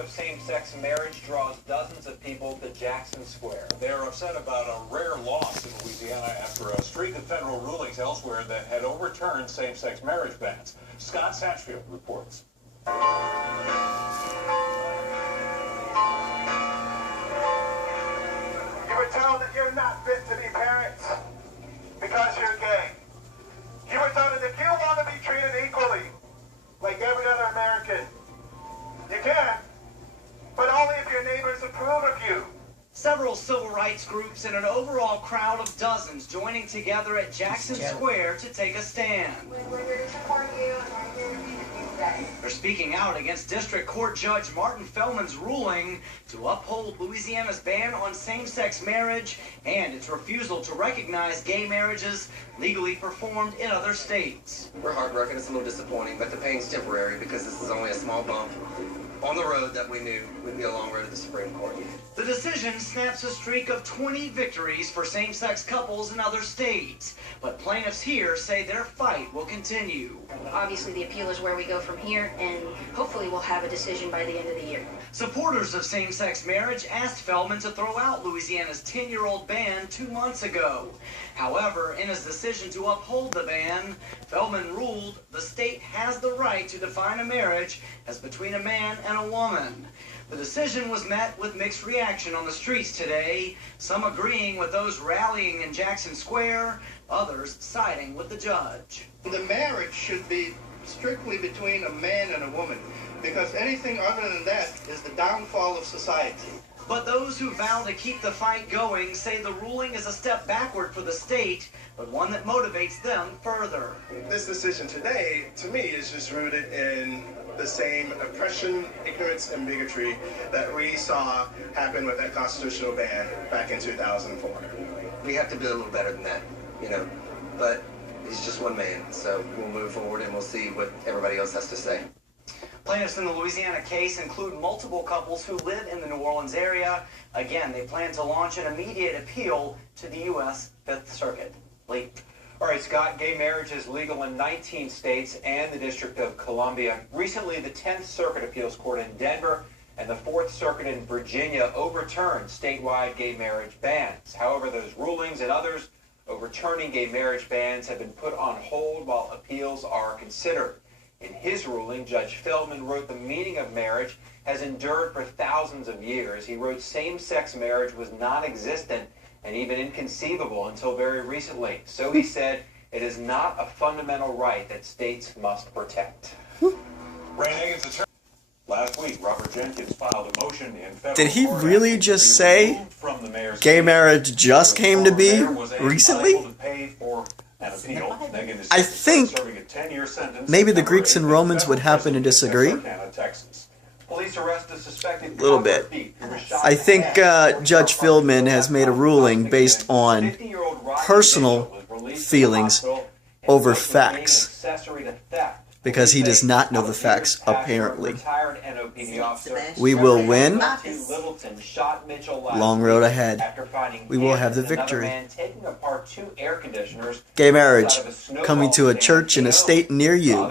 Of same-sex marriage draws dozens of people to Jackson Square. They're upset about a rare loss in Louisiana after a streak of federal rulings elsewhere that had overturned same-sex marriage bans. Scott Satchfield reports. You were told that you're not fit to be parents because you're gay. You were told that if you want to be treated equally, like every other American, you can. But only if your neighbors approve of you. Several civil rights groups and an overall crowd of dozens joining together at Jackson Square to take a stand. We're here to support you and we're here to be with you today. They're speaking out against District Court Judge Martin Feldman's ruling to uphold Louisiana's ban on same-sex marriage and its refusal to recognize gay marriages legally performed in other states. We're heartbroken. It's a little disappointing, but the pain's temporary because this is only a small bump on the road that we knew would be a long road to the Supreme Court. The decision snaps a streak of 20 victories for same-sex couples in other states, but plaintiffs here say their fight will continue. Obviously, the appeal is where we go from here, and hopefully we'll have a decision by the end of the year. Supporters of same-sex marriage asked Feldman to throw out Louisiana's 10-year-old ban 2 months ago. However, in his decision to uphold the ban, Feldman ruled the state has the right to define a marriage as between a man and a woman. The decision was met with mixed reaction on the streets today, some agreeing with those rallying in Jackson Square, others siding with the judge. The marriage should be strictly between a man and a woman, because anything other than that is the downfall of society. But those who vow to keep the fight going say the ruling is a step backward for the state, but one that motivates them further. This decision today, to me, is just rooted in the same oppression, ignorance, and bigotry that we saw happen with that constitutional ban back in 2004. We have to do a little better than that, but he's just one man, so we'll move forward and we'll see what everybody else has to say. Plaintiffs in the Louisiana case include multiple couples who live in the New Orleans area. Again, they plan to launch an immediate appeal to the U.S. Fifth Circuit. Lee. All right, Scott, gay marriage is legal in 19 states and the District of Columbia. Recently, the 10th Circuit Appeals Court in Denver and the 4th Circuit in Virginia overturned statewide gay marriage bans. However, those rulings and others overturning gay marriage bans have been put on hold while appeals are considered. In his ruling, Judge Feldman wrote the meaning of marriage has endured for thousands of years. He wrote same-sex marriage was non-existent and even inconceivable until very recently. So he said it is not a fundamental right that states must protect. Ray Hagan's attorney. Last week, Robert Jenkins filed a motion in federal Did he court really just say from the mayor's gay marriage just came to be recently? I think maybe the Greeks and Romans would happen to disagree. A little bit. I think Judge Feldman has made a ruling based on personal feelings over facts, because he does not know the facts, apparently. We will win. Long road ahead. We will have the victory. Gay marriage coming to a church in a state near you.